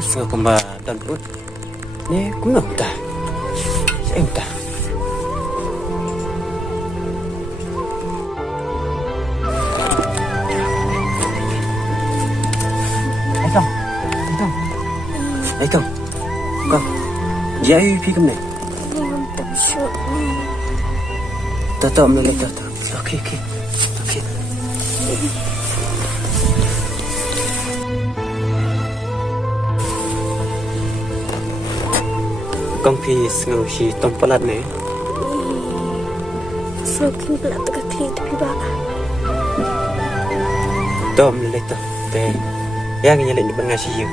Sengah kembali dan perut. Ni aku nak dah. Saya dah. Aitong. Kau. Dia pergi ke mana? Tak sure. Tak meleleh tak. Okey. Kau pergi sengau si tempat ni. Semakin pelat tegak kiri tepi bawah. Tak meleleh tak. Teh. Yang nyalek di bangga siu.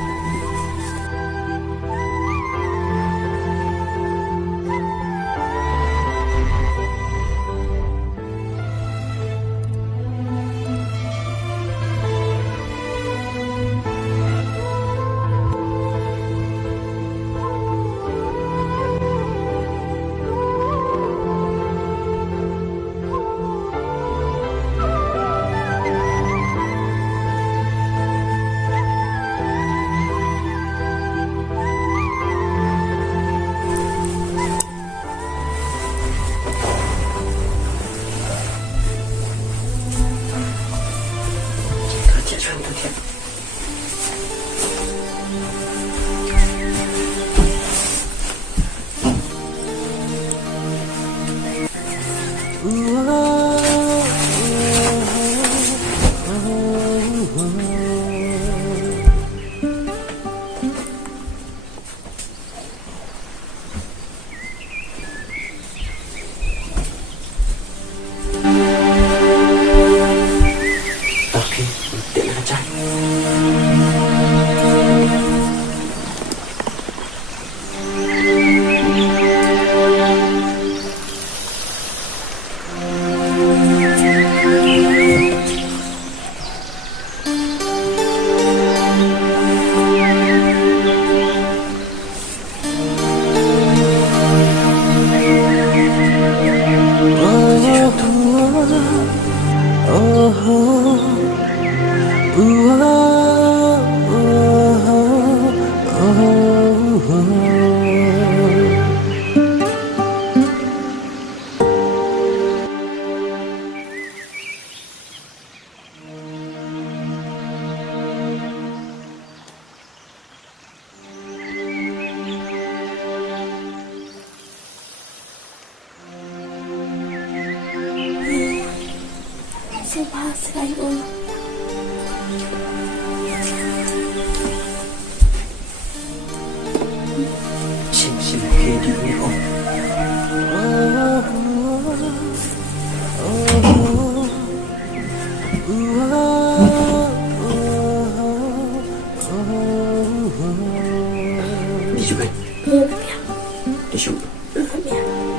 Bahas kayu. Sim hidup ni om. Đi chụp anh. Đi chụp.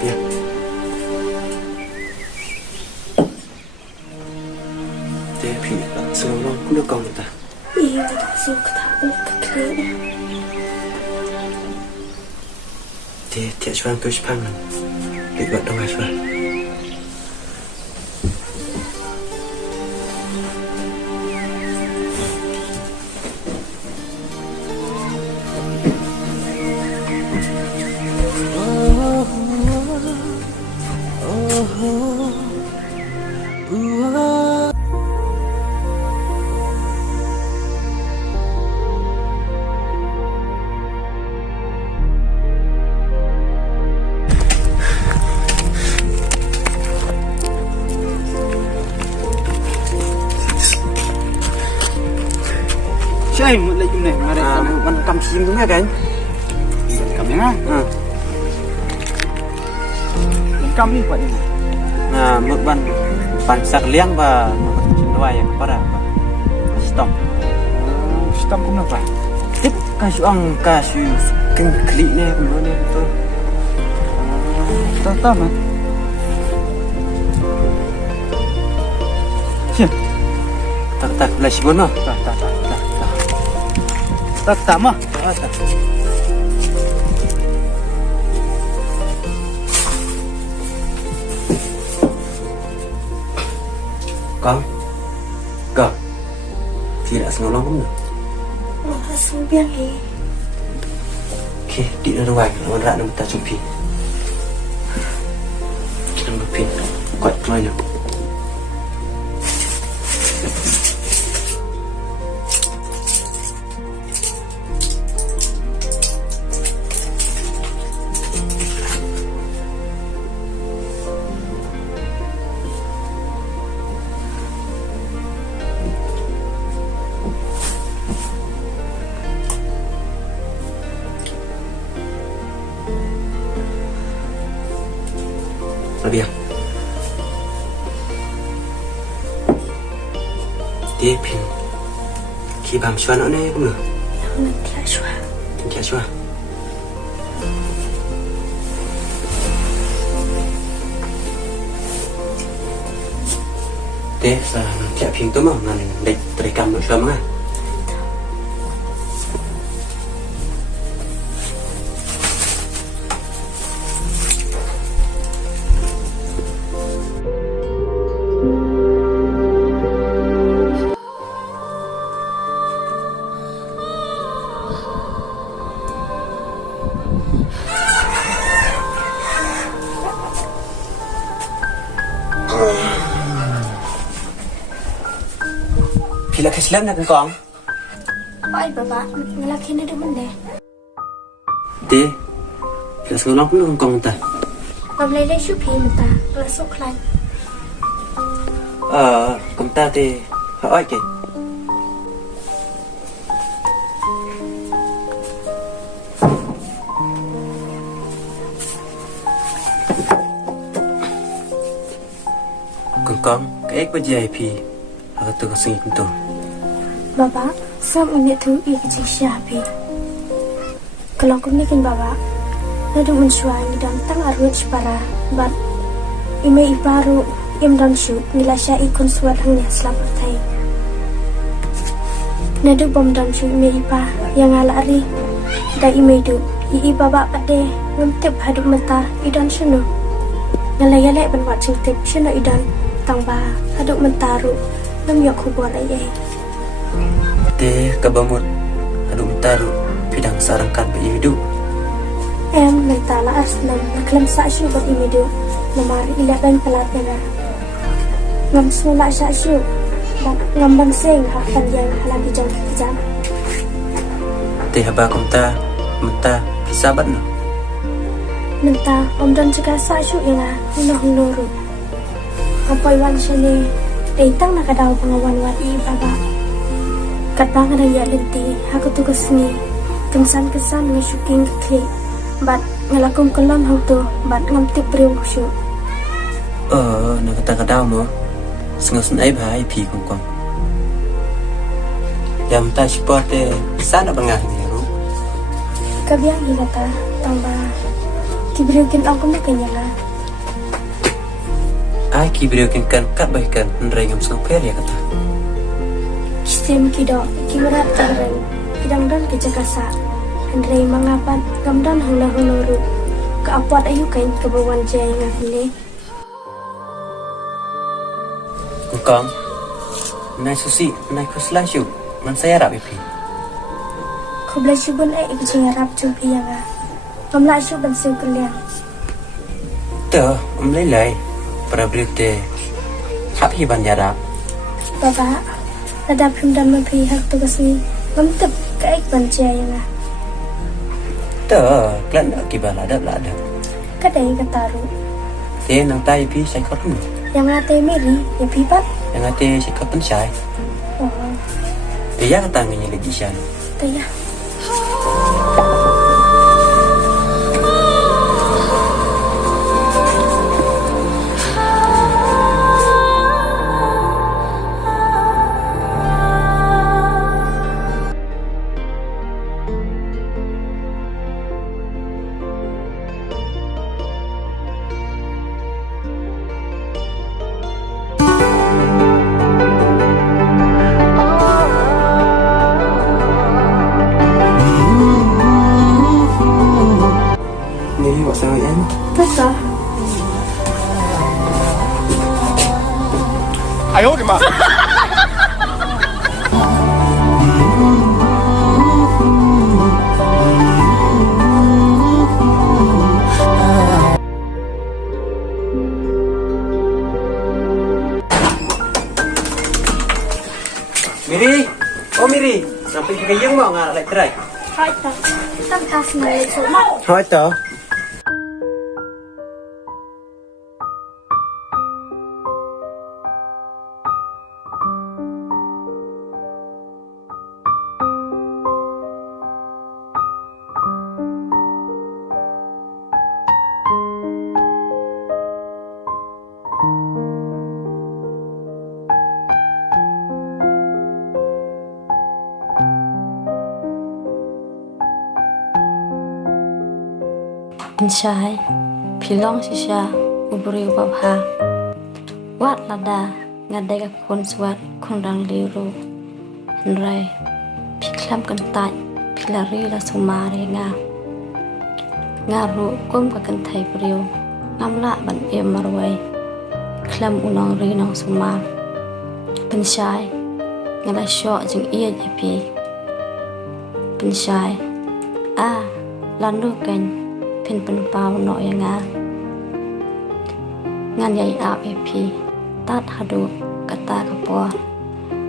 Biar. Tapi semua aku nak kau tak. Iya, tak suka tak kekeh. Tiap cuan kau sepangan. Dekat dong cuan. Saya mau lagi ni, mari kita kam sim tu kan? Kam ni ah. Kam ni buat ni. Nah, ban sak liang ba, cendua yang para ba. Stop. Stop kum apa? Tip kasih klik ni kum ni tu. Tak mah. Siap. Tak belah si bono. Tak sama. Kau tidak sengalang pun. Langsung biar ni. Okey, di ruang lawan rak nak tak jumpi. Kita berpin kuat keluarnya. Rabia. Dia pin. Kibam suan nak ni pun. Yang tiada suara. Tidak suah. Dia sa tidak pin tu mah nan dek terekam nak suam kan. Pila keselam nak kong? Oi bapa, lelaki ni ada mana? Dia pila sekolah pun nak kong tak? Mamlai le shupi mata, masuk kelas. Công ta thì hỏi kì. Con cái ếch với VIP ở từ sinh tu. Bapa, sam ini tu ik siapa? Kalau kau ni kan bapa, nado mensuai dan tang arwah separa, but ime iparu im dan shoot nila siya ikon suat hangnya selamat tay. Nado bom dan shoot ime ipa yang alari, da ime du i bapa pade memtip haduk mata idan suno. Nalaya ban wat singtip suno idan tang ba haduk mentaru nam yok hubor ayai. Te kabamut haduk mentaru pidang sarangkan be hidup. Em mentala aslam naklam sa syu bat ime du namari ilaban palatera. Ngam sula sa syu ngam bangseng hakan yang halagi jang kejam. Te haba công ta menta sabat no. Menta om dan juga sa syu yang nuru. Apa iwan sini tang nakadaw pengawan wati baba. Katang ada ya lenti aku tugas ni kesan ngasuking klik bat ngelakum kelam hang tu bat ngam tip priu syu. Nak kata kadau mo. Sengasun ai bahai pi kong kong. Yang ta support sana bangah ni ru. Kabiang hilata tamba kibriukin aku makanya lah. Ai kibriukin kan kat baikan nrai ngam sang per ya kata. Sistem kido kimerat tangreng kidang dan kejakasa Andre mangapan gamdan hula hunuru keapuat ayu kain kebawan jaya ngafile. Kong nai susi nai kuslan syu man saya rap ipi. Kubla shubun ai ikjing rap jumpi yang Kamla syu ban siu keliang. Te lai para berite hap hi ban yarap. Baba ada pimdan mempi hak tugas ni memtep kaik ban jaya yang Te klan akibat ada. kadai kataru Te nang tai pi sai kot nu. yang ngate miri ya pipat. Yang ate sai kot pen sai. Oh Dia kata ngini lagi sian. taya. Ni buat sangat kan? Betul. 哎呦我的妈！ Miri, oh Miri, sampai ke yang mau nggak terai. Hỏi ta, tâm ta xin lời số một. Hỏi tớ. Insyai, pilong sisya, ubri ubabha. Wat lada, ngadai ka kun swat, kun rang liru. Henrai, piklam kentai, pilari la sumare nga. Ngaru kum ka kentai priu, ngamla ban em marwai. Klam unong ri nong sumar. Pensyai, ngala syok jeng iya jepi. Pensyai, landu kan. Pen pau no yang ngan yai ap epi tat hadu kata kapor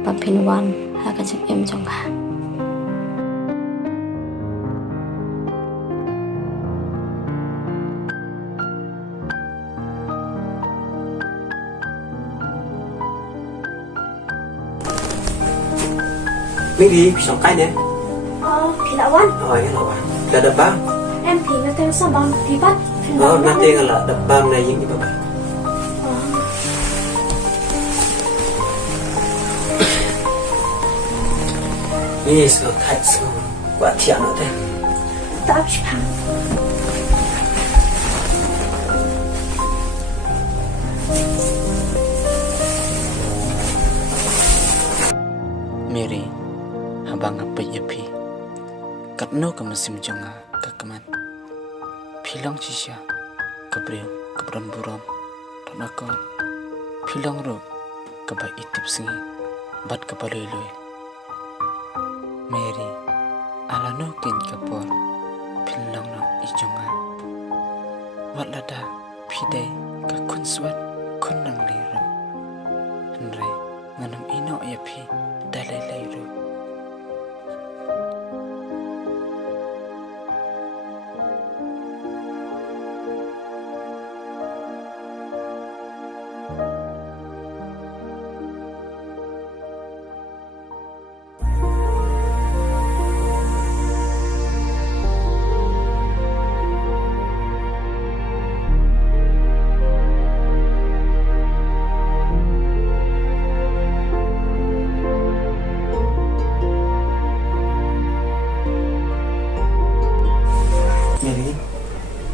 pa pin wan ha ka jik em jong ha Miri, pisang cái nè. Phi lão Văn. Cái nào à? Là đập băng. Em thì nó theo sao bằng thì bắt. Nanti kalau đập băng này những cái băng. Ini sudah tight semua. Buat tiap nanti. Tao chỉ hàng. Mary, habang apa ya pi? Katno ke musim jonga kekeman. Pilang cisya, kebriu, kebron buron, dan aku pilang ro, keba itip singi, bat kebaloi. Mary, alano kin kapor, pilang no ijonga. Wat lada, pidai, kakun swat, kunang liru. Henry, nganam ino ya pi, dalai liru. Miri,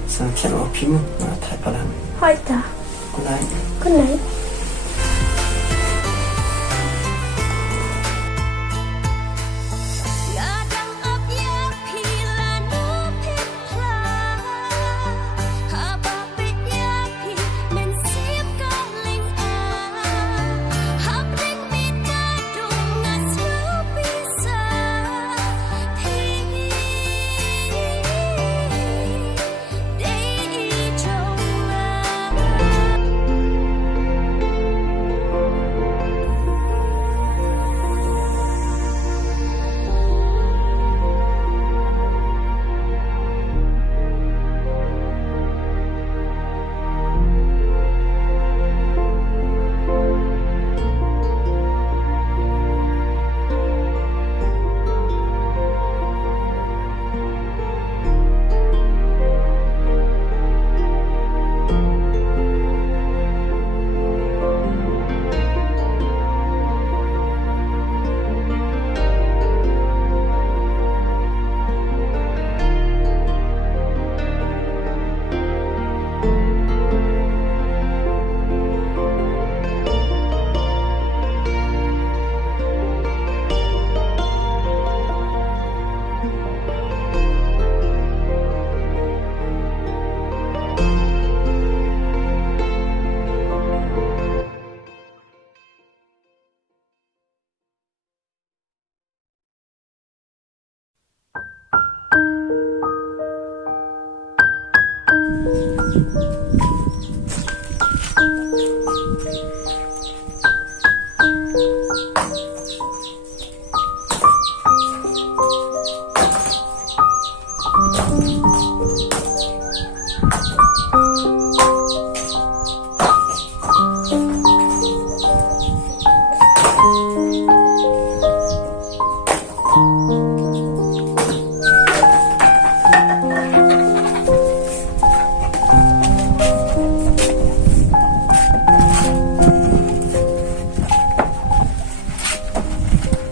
sang thiệt ở phim mà thay vào làm. Hỏi ta, Con này. con này.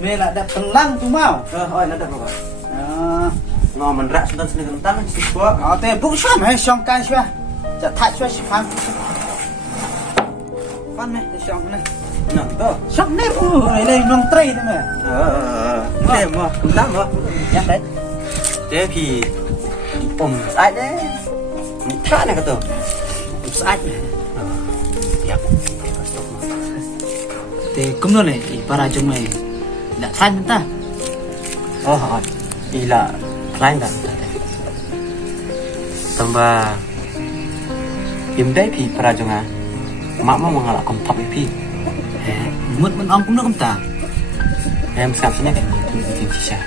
Bela ada pelang tu mau. Oi nada ba. Ah, Ngo man rak sundan sini kentang si bua. oh te buk sham hai shong kai shwa. Cha thai shwa shi phang. Pan me te shong ne. Nah, to. Shong ne pu le nong trei te me. Thế mà kentang ba. Ya dai. Thế thì sai đấy. Thả này cái tờ. Sai. Ya. Te kum no le I para jong me. Da san ta. Oh, ila lain dah. Tambah im dai pi prajonga. Mak mau mengalak kompak pi. Mut man ong kum no kum ta. Em sắp sini kan itu bikin sisa.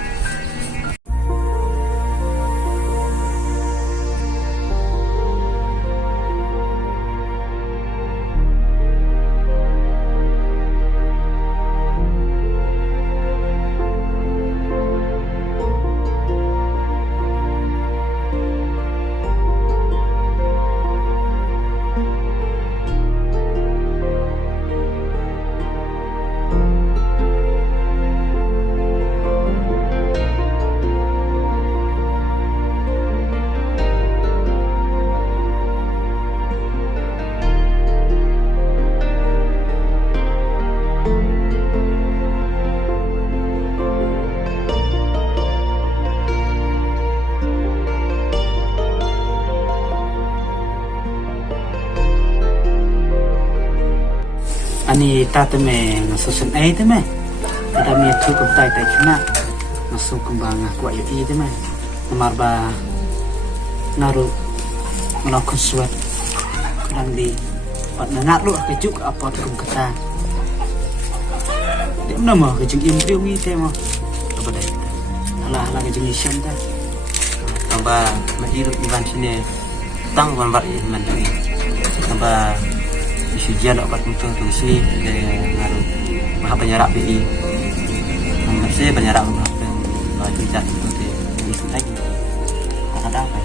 Ani tata me ngasusun ai te me. Tata me tu kum tai tai chuna. Masuk kembang aku ayo I te me. Namar ba naru ngelakon suat kurang di pat nangat lu ke juk apa kum kata. Dia nama ke jeng impriu ni te mo. Apa dai? Alah ke jeng isyam ta. Tambah mahirup iban sini. Tang wan bar iman ni. Tambah Sujian obat untuk sini dari ngaruh maha penyerak BI masih penyerak baju cat itu di isin lagi ada apa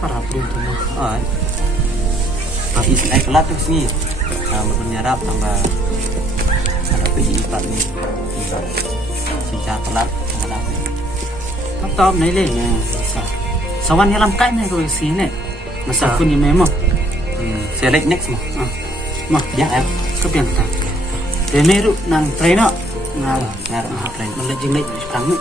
Para pria tu mo. oh isin lagi pelat tuh sini menyerap tambah ada BI part ni sisa pelat ada apa Top nai le ne. Sawan yang lam kai ne ko si ne. Masa kun ni memo. select next mah Mah ya em kepiang ta. Te meru nang trainer ngal ngaruh maha plan melejeng lej sekarang ni.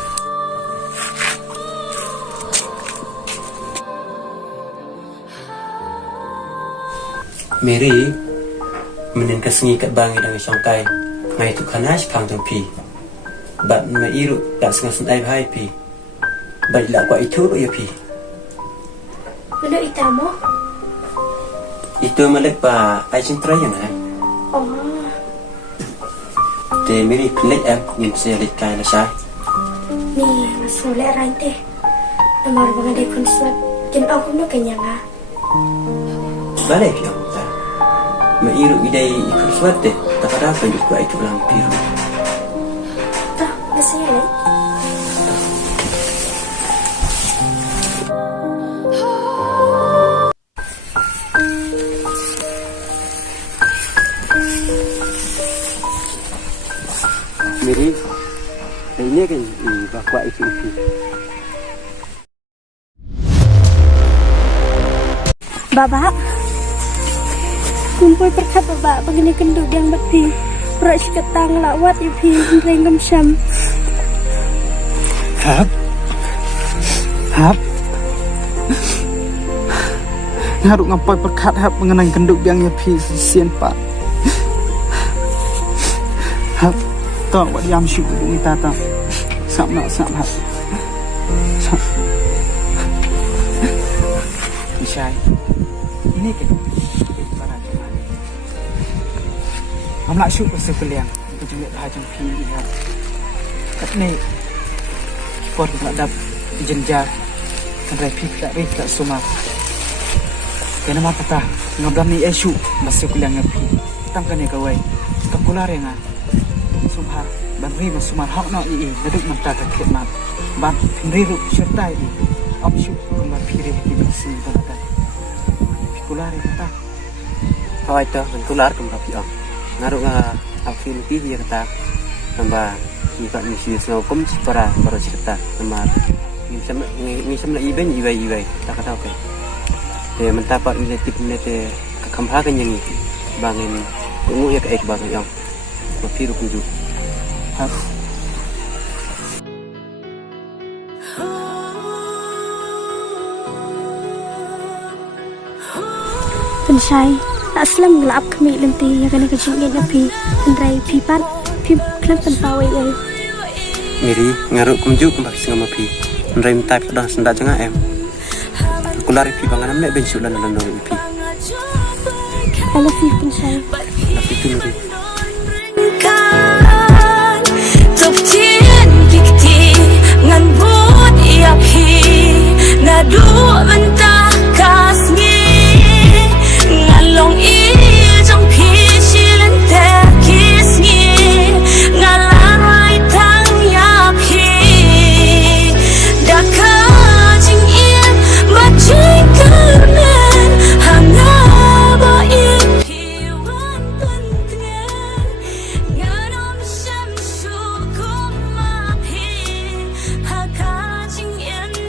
Mary menen kesengi kat bangi dengan sangkai ngai tu khanas phang tu pi bat ma iru tak senga sunai bhai pi bat la kwa itu ya pi Menurut itamo? itu melek pa ai chin trai yang ai Oh, te Mary plek em ngin se lek kai na sai ni masuk le rante. Namar bang ada konsuat. Jen aku no kenyanga. balik pi ta ma iru idai ikut suat deh tak ada apa juga itu lampir Tah, masih le. Mary ini kan bakwa itu pi Baba, kumpul perkat baba begini kenduk yang berpi. Berat ketang lawat ipi renggam syam. Hap. Ngaruh ngapai perkat hap mengenang kenduk yang ya pi sian pak. Hap. Tok wat yam syuk ni tata. Sam nak sam hap. Isai. Ini kan para jemaah. Amlak syuk pasal kalian. Itu juga hajam pi ya. Kat ni sport tak ada jenjar. Kan pi tak suma. Kena mata ta. Ngabam ni isu masuk kalian ngapi. Tangkan ni kawai. Kakular yang Sumhar ban ri ma sumar hak no I daduk mata ka khidmat ban ri ru sertai I opshu kumba phire ki bisi balata pikulare kata Kau itu mentular ke berapa orang? Ngaruh ke aktiviti dia kata tambah Juga misi hukum para cerita nama ngisam la ibai tak tahu ke. Dia mendapat nilai tip nilai kekembangan yang ini bangin ungu ya ke bangin yang mafiru kunju. Hap. Pensyai aslam ngelap kami lenti yang kena kecingin api andrai pipan pip klem penpawai ai Miri ngaruk kunju kembali singa mafi. Andrai minta dah sendak jengah em. Kulari pi banganam nek bensulan lan pi. I love you Pensyai Tapi tu Miri.